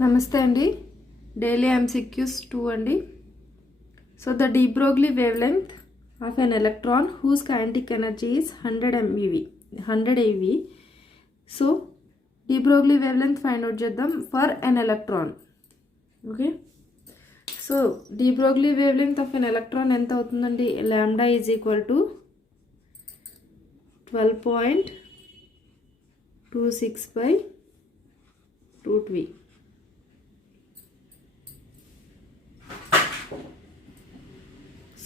నమస్తే అండి. Daily MCQs 2 అండి. So the de Broglie wavelength of an electron whose kinetic energy is 100 eV. So de Broglie wavelength find out చేద్దాం for an electron. Okay. So de Broglie wavelength of an electron ఎంత అవుతుందండి? Lambda is equal to 12.26 by root V.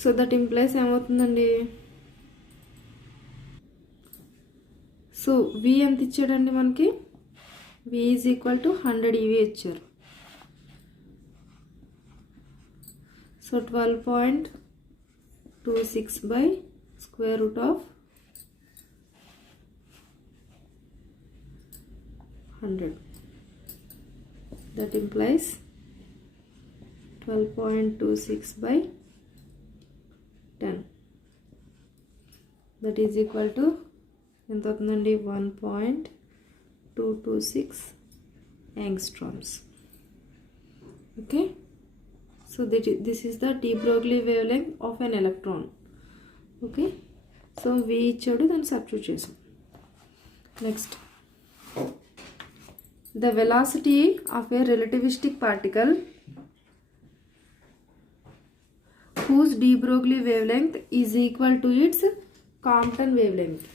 So that implies ఏమవుతుందండి? So we ఎంత ఇచ్చాడండి మనకి? వి is equal to 100 EV ఇచ్చారు. So 12.26 by square root of 100. That implies 12.26 by 10. That is equal to ఎంత అవుతుందండి? 1.226 angstroms. Okay. So this is the de Broglie wavelength of an electron. Okay. So V ఇచ్చాడు, దాన్ని substitute చేసాం. Next, the velocity of a relativistic particle whose de Broglie wavelength is equal to its Compton wavelength.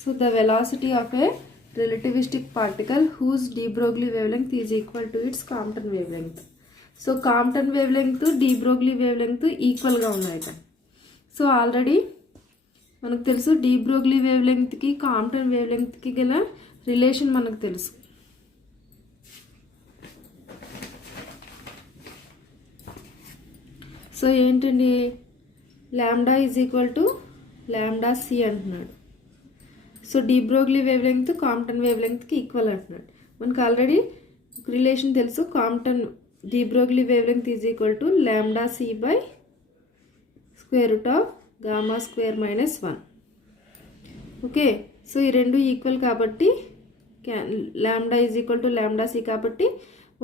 So the velocity of a relativistic particle whose de Broglie wavelength is equal to its Compton wavelength. So Compton wavelength de Broglie wavelength equal గా ఉన్నాయి. So already మనకు తెలుసు de Broglie wavelength కి Compton wavelength కి గల relation మనకు తెలుసు. So ఏంటండి? Lambda is equal to lambda C అంటున్నాడు. So de Broglie wavelength Compton wavelengthకి ఈక్వల్ అంటున్నాడు. మనకు ఆల్రెడీ రిలేషన్ తెలుసు. Compton de Broglie wavelength is equal to lambda C by square root of gamma square minus 1. Okay. So ఈ రెండు equal కాబట్టి lambda is equal to lambda C కాబట్టి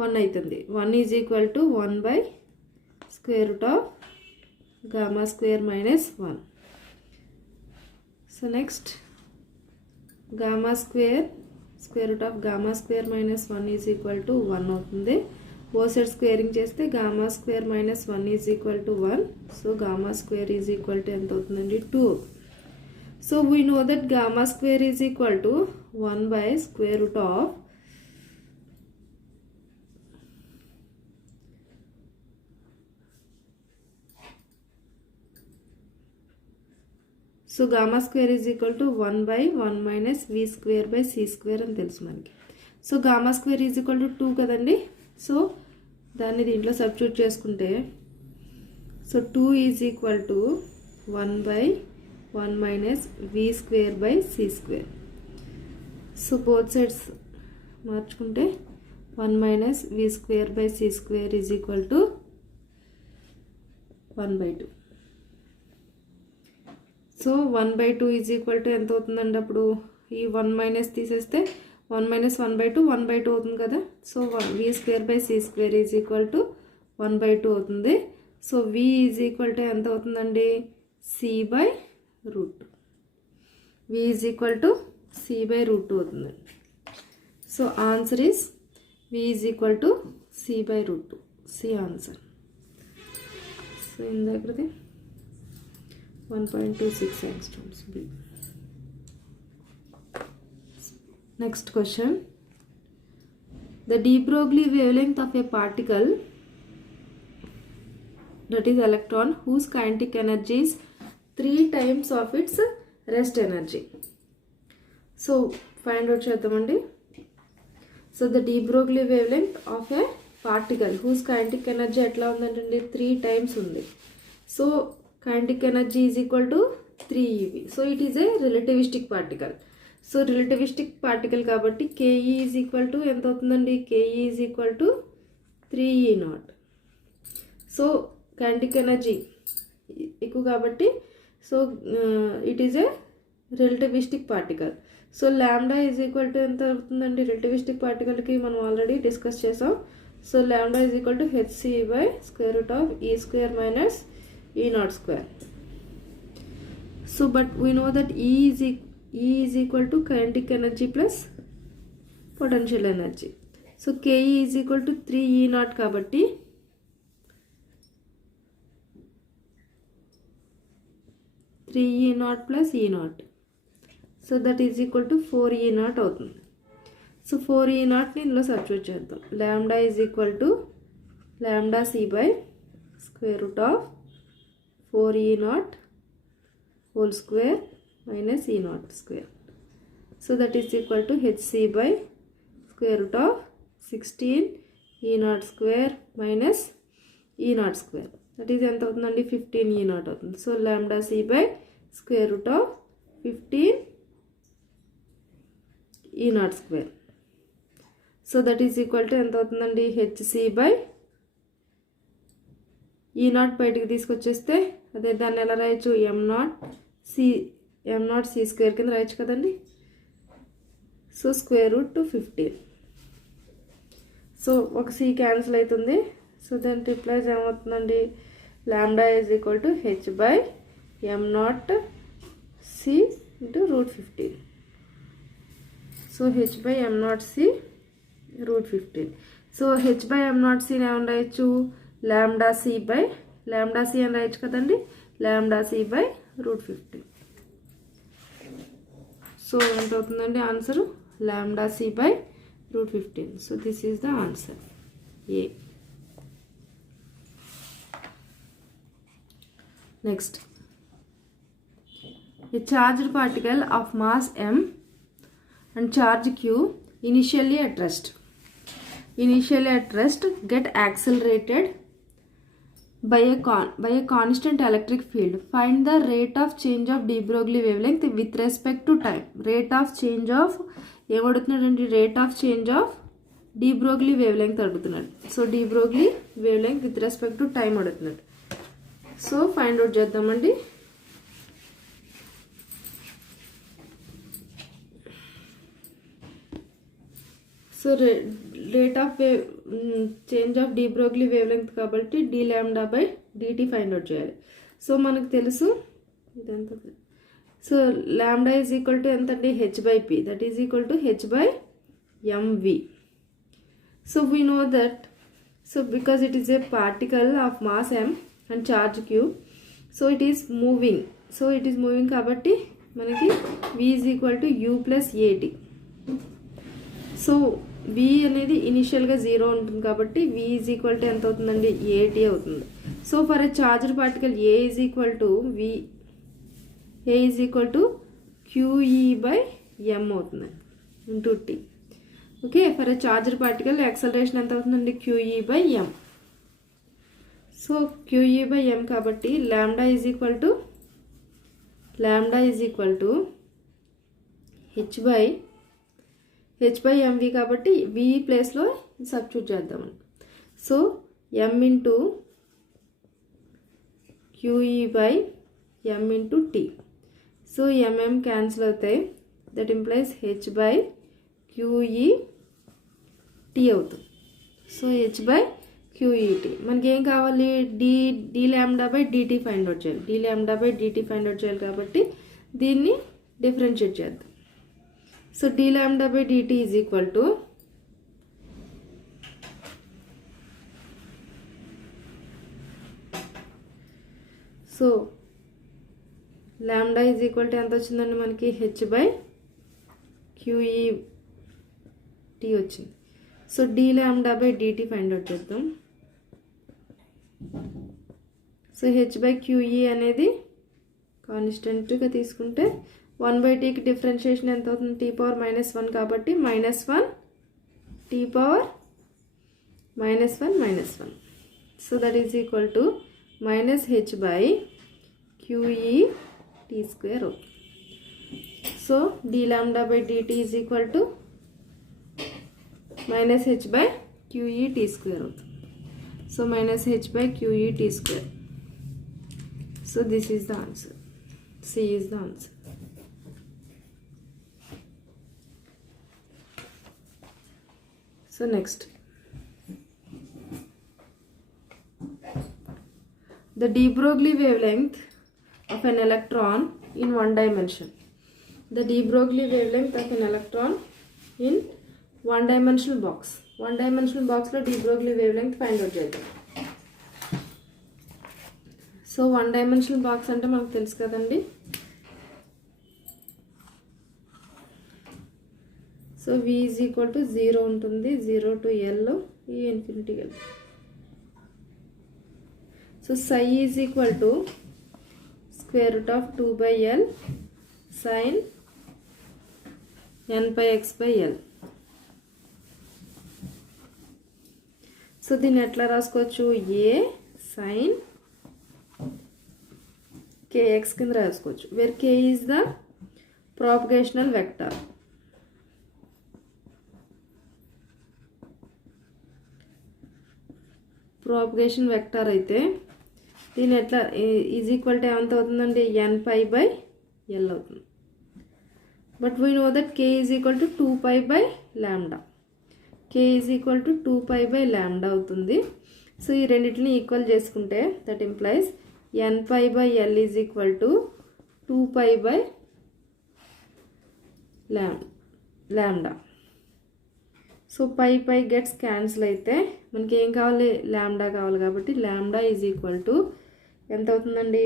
1 అవుతుంది. 1 is equal to 1 by square root of gamma square minus 1. So next, gamma square root of gamma square minus 1 is equal to 1 అవుతుంది. both sides squaring చేస్తే gamma square minus 1 is equal to 1. So gamma square is equal to ఎంత అవుతుందండి? 2. So we know that gamma square is equal to 1 by square root of so gamma square is equal to 1 by 1 minus v square by c square అని తెలుసు మనకి. So gamma square is equal to 2 కదండి. So దాన్ని దీంట్లో substitute చేసుకుంటే so 2 is equal to 1 by 1 minus v square by c square. So both sides మార్చుకుంటే 1 minus v square by c square is equal to 1 by 2. So 1 by 2 is equal to ఎంత అవుతుందండి? అప్పుడు ఈ 1 minus తీసేస్తే 1 minus 1 by 2 1 by 2 అవుతుంది కదా. So v square by c square is equal to 1 by 2 అవుతుంది. So v is equal to ఎంత అవుతుందండి? c by root 2. v is equal to c by root 2 అవుతుంది. So answer is v is equal to c by root 2. c ఆన్సర్. So ఇందాకది 1.26 angstroms B. Next question. The de Broglie wavelength of a particle, that is electron, whose kinetic energy is 3 times of its rest energy. So find out చేద్దామండి. So the de Broglie wavelength of a particle whose kinetic energy ఎట్లా ఉందంటే 3 times ఉంది. So kinetic energy is equal to 3 eV. So it is a relativistic particle. So relativistic particle కాబట్టి ke is equal to ఎంత అవుతుందండి? ke is equal to 3E0. So kinetic energy ఎక్కువ కాబట్టి so it is a relativistic particle. So lambda is equal to ఎంత అవుతుందండి? Relativistic పార్టికల్కి మనం already discuss చేసాం. So lambda is equal to hc by square root of e square minus e naught square. So but we know that E is equal to kinetic energy plus potential energy. So Ke is equal to 3 E naught kabatti 3 E naught plus E naught. So that is equal to 4 E naught అవుతుంది. So 4 E naught ని ఇందులో substitute చేద్దాం. Lambda is equal to lambda c by square root of 4 E naught whole square minus E naught square. So that is equal to hc by square root of 16 E naught square minus E naught square. That is ఎంత అవుతుందండి 15 E naught అవుతుంది. So lambda c by square root of 15 E naught square. So that is equal to ఎంత అవుతుందండి hc by E naught బయటికి తీసుకొచ్చేస్తే అదే దాన్ని ఎలా రాయొచ్చు m naught c square కింద రాయొచ్చు కదండి. So square root to 15. So ఒక c క్యాన్సిల్ అవుతుంది. సో దాని రిప్లైస్ ఏమవుతుందండి lambda is equal to h by m naught c into root 15. So h by m naught c root 15. So h by m naught c ఏమని రాయొచ్చు lambda c by lambda c అని రాయొచ్చు కదండి. Lambda c by root 15. So ఎంత అవుతుందండి answer lambda c by root 15. So this is the answer A. Next, a charged particle of mass m and charge q initially at rest get accelerated by a constant electric field. Find the rate of change of de Broglie wavelength with respect to time. Rate of change of ఏమడుగుతున్నాడండి rate of change of de Broglie wavelength అడుగుతున్నాడు. So de Broglie wavelength with respect to time అడుగుతున్నాడు. So find out చేద్దామండి. So rate of change of de Broglie wavelength కాబట్టి d lambda by dt find out చేయాలి. So మనకు తెలుసు ఇదంతా. So lambda is equal to ఎంత అంటే h by p, that is equal to h by mv. So we know that, so because it is a particle of mass m and charge q, so it is moving. So it is moving కాబట్టి మనకి v is equal to u plus at. So v అనేది ఇనిషియల్గా 0 ఉంటుంది కాబట్టి v is equal to ఎంత అవుతుందండి at అవుతుంది. So for a charged particle a is equal to a is equal to QE by m అవుతుంది into t. Okay, for a charged particle acceleration ఎంత అవుతుందండి QE by m. So QE by m కాబట్టి lambda is equal to h by mv కాబట్టి v ప్లేస్లో substitute చేద్దామండి. So m into QE by m into t. So mm cancel అవుతాయి, that implies h by QE t అవుతుంది. So h by QET మనకి ఏం కావాలి d lambda by dt find out చేయాలి. d lambda by dt find out చేయాలి కాబట్టి దీన్ని differentiate చేద్దాం. So d lambda by dt is equal to so lambda is equal to ఎంత వచ్చిందండి మనకి h by QET వచ్చింది. So d lambda by dt find out చేద్దాం. సో h by QE అనేది కాన్స్టెంట్గా తీసుకుంటే 1/tకి డిఫరెన్షియేషన్ ఎంత అవుతుంది t పవర్ -1 కాబట్టి -1 t power -1. So that is equal to -h by QE t square అవుతుంది. So d lambda by dt is equal to -h by QE t square అవుతుంది. So -h by QE t square. So this is the answer. C is the answer. So next, the de Broglie wavelength of an electron in one dimension. The de Broglie wavelength of an electron in one dimensional box. One dimensional box lo de Broglie wavelength find out cheyadam. So one dimensional box ante manaku telusu kadandi. So V is equal to 0 ఉంటుంది, 0 to L, E infinity L. So psi is equal to square root of 2 by L sin n by x by L. So దీన్ని ఎట్లా రాసుకోవచ్చు? A sin kx కింద రాసుకోవచ్చు, where k is the propagational vector. Propagation vector అయితే దీని ఎట్లా is equal to ఎంత అవుతుందండి? n pi by L అవుతుంది. But we know that k is equal to 2 pi by lambda. k is equal to 2 pi by lambda అవుతుంది. So ఈ రెండింటిని equal చేసుకుంటే that implies n pi by L is equal to 2 pi by lambda. So pi gets cancel అయితే మనకి ఏం కావాలి? Lambda కావాలి. కాబట్టి లాంబ్డా ఈజ్ ఈక్వల్ టు ఎంత అవుతుందండి?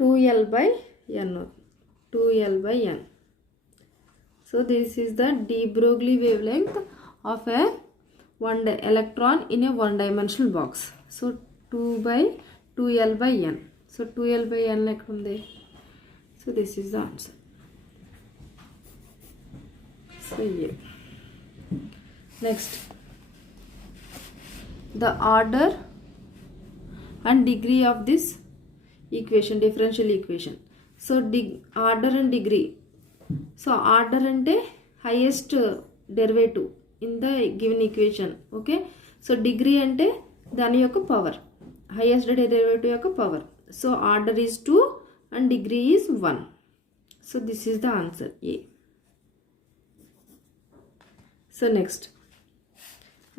2L by n అవుతుంది, 2L by n. So this is the de Broglie wavelength of a electron in a one dimensional box. So 2/2L by n. So 2L by n ఎక్కడ ఉంది? So this is the answer. So yeah. Next, the order and degree of this equation, differential equation. So order and degree. So order ante highest derivative in the given equation. Okay. So degree ante dani yokka power, highest derivative yokka power. So order is 2 and degree is 1. So this is the answer A. So next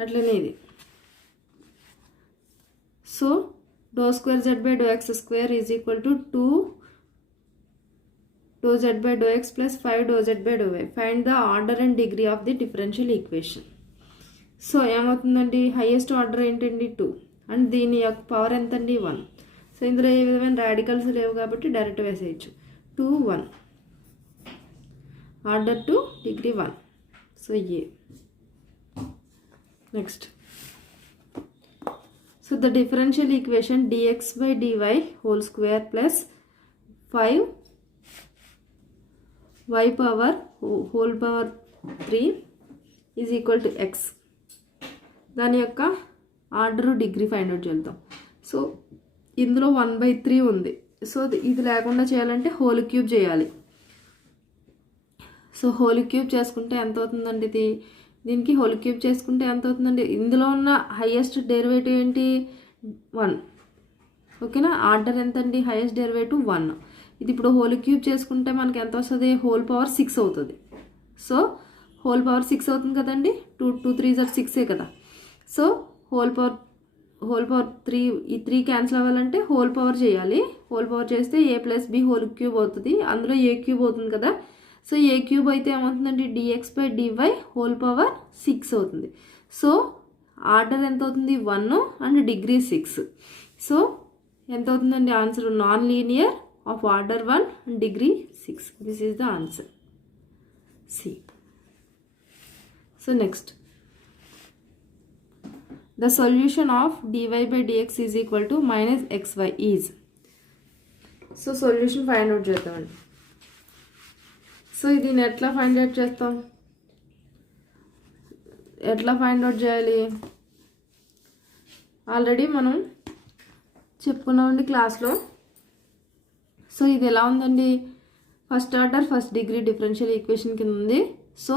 అట్లనే ఇది. So do square Z by do X square is equal to 2 do Z by do X plus 5 do Z by do Y. Find the order and degree of the differential equation. So ఏమవుతుందండి? Highest order ఏంటండి? 2 and దీని యొక్క power ఎంతండి? 1. So ఇందులో ఏ విధమైన radicals లేవు కాబట్టి direct వేసేయచ్చు. 2 1 order 2 degree 1. So A. Next, so the differential equation dx by dy whole square plus 5 y power whole power 3 is equal to x. దాని యొక్క ఆర్డర్ డిగ్రీ ఫైండ్ అవుట్ చేద్దాం. So ఇందులో 1/3 ఉంది. సో ఇది లేకుండా చేయాలంటే హోల్ క్యూబ్ చేయాలి. So whole cube చేసుకుంటే ఎంత అవుతుందండి? ఇది దీనికి హోల్ క్యూబ్ చేసుకుంటే ఎంత అవుతుందండి? ఇందులో ఉన్న హైయెస్ట్ డెరివేటివ్ ఏంటి? 1. ఓకేనా? ఆర్డర్ ఎంతండి? Highest derivative 1. ఇది ఇప్పుడు హోల్ క్యూబ్ చేసుకుంటే మనకి ఎంత వస్తుంది? హోల్ పవర్ 6 అవుతుంది. సో హోల్ పవర్ 6 అవుతుంది కదండి. 2 3 6 కదా. సో హోల్ పవర్ 3, ఈ 3 క్యాన్సిల్ అవ్వాలంటే హోల్ పవర్ చేయాలి. హోల్ పవర్ చేస్తే a plus b whole cube అవుతుంది. అందులో a క్యూబ్ అవుతుంది కదా. సో ఏ క్యూబ్ అయితే ఏమవుతుందండి? dx by dy whole power 6 అవుతుంది. సో ఆర్డర్ ఎంత అవుతుంది? 1 అండ్ డిగ్రీ 6. సో ఎంత అవుతుందండి answer? Non linear of order 1 and degree 6. This is the answer C. So next, the solution of dy by dx is equal to -xy is. So solution find out చేద్దామండి. So దీన్ని ఎట్లా find out చేస్తాం? ఎట్లా find out చేయాలి? Already మనం చెప్పుకున్నామండి క్లాస్లో. So ఇది ఎలా ఉందండి? First order first degree differential equation కింద ఉంది. సో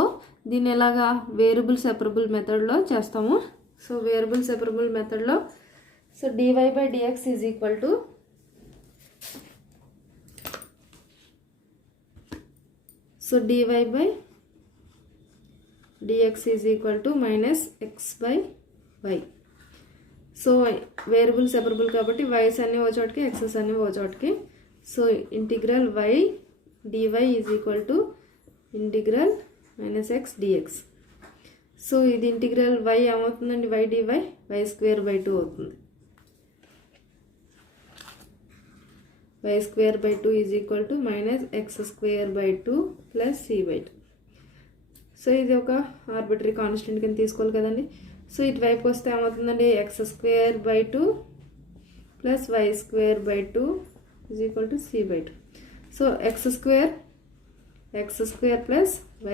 దీన్ని ఎలాగా? వేరియబుల్ సెపరబుల్ మెథడ్లో చేస్తాము. సో వేరియబుల్ సెపరబుల్ మెథడ్లో so dy by dx is equal to so dy by dx is equal to minus x by y. So variable separable కాబట్టి vice అన్నీ ఓ చోటికి ఎక్సెస్ అన్నీ ఓ చోటికి. So integral y dy is equal to integral -x dx. So ఇది integral y ఏమవుతుందండి, y dy y² 2 అవుతుంది. y² 2 is equal to -x² 2 plus c/2. So ఇది ఒక ఆర్బిటరీ కాన్స్టెంట్ కింద తీసుకోవాలి కదండి. సో ఇటువైపుకి వస్తే ఏమవుతుందండి, x² 2 plus y² 2 is equal to c/2. So x² plus y²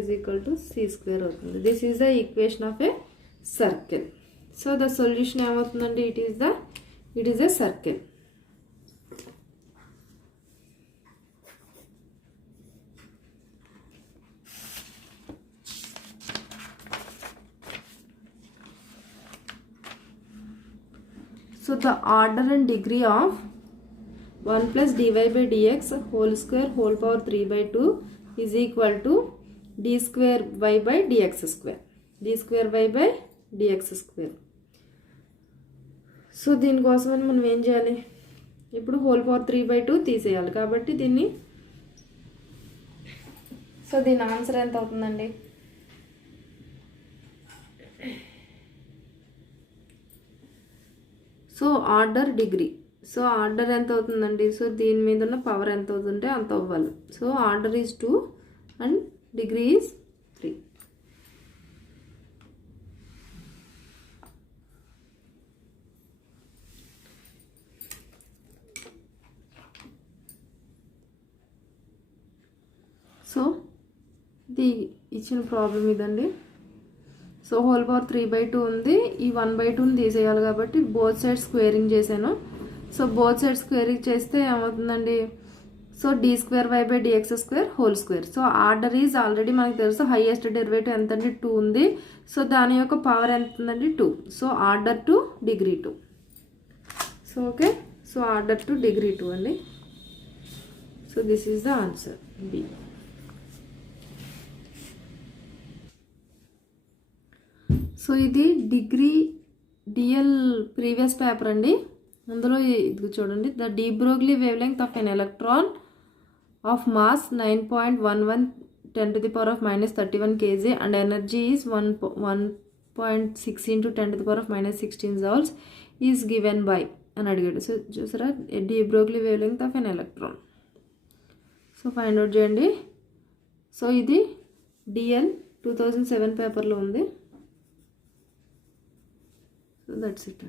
is equal to c² అవుతుంది. This is the equation of a circle. So the solution ఏమవుతుందండి, it is a circle. So the order and degree of 1 plus dy by dx whole square whole power 3/2 is equal to d square y by dx square. d square y by dx square. So దీనికోసమని మనం ఏం చేయాలి, ఇప్పుడు whole power 3/2 తీసేయాలి కాబట్టి దీన్ని. So దీని answer ఎంత అవుతుందండి, so order degree. So order ఎంత అవుతుందండి, సో దీని మీద ఉన్న పవర్ ఎంత అవుతుంటే అంత అవ్వాలి. So order is 2 and degree is 3. So ఇది ఇచ్చిన ప్రాబ్లం ఇదండి. సో హోల్ పవర్ 3/2 ఉంది, ఈ 1/2ని తీసేయాలి కాబట్టి బోత్ సైడ్స్ స్క్వేరింగ్ చేశాను. సో బోత్ సైడ్స్ స్క్వేరింగ్ చేస్తే ఏమవుతుందండి, so d² y by dx² whole square. So order is already మనకు తెలుసు, హైయెస్ట్ డెరివేటివ్ ఎంత అండి 2 ఉంది. సో దాని యొక్క పవర్ ఎంత ఉందండి 2. So order two degree 2. So okay, so order two degree 2 అండి. So this is the answer B. So ఇది డిగ్రీ డిఎల్ ప్రీవియస్ పేపర్ అండి. అందులో ఇది చూడండి, the de Broglie wavelength of an electron of mass 9.11 10⁻³ -31 kg and energy is 1.6 × 10⁻16 joules is given by అని అడిగాడు. So చూసారా, de Broglie wavelength of an electron. So find out చేయండి. So ఇది DL 2007 పేపర్లో ఉంది. So that's it.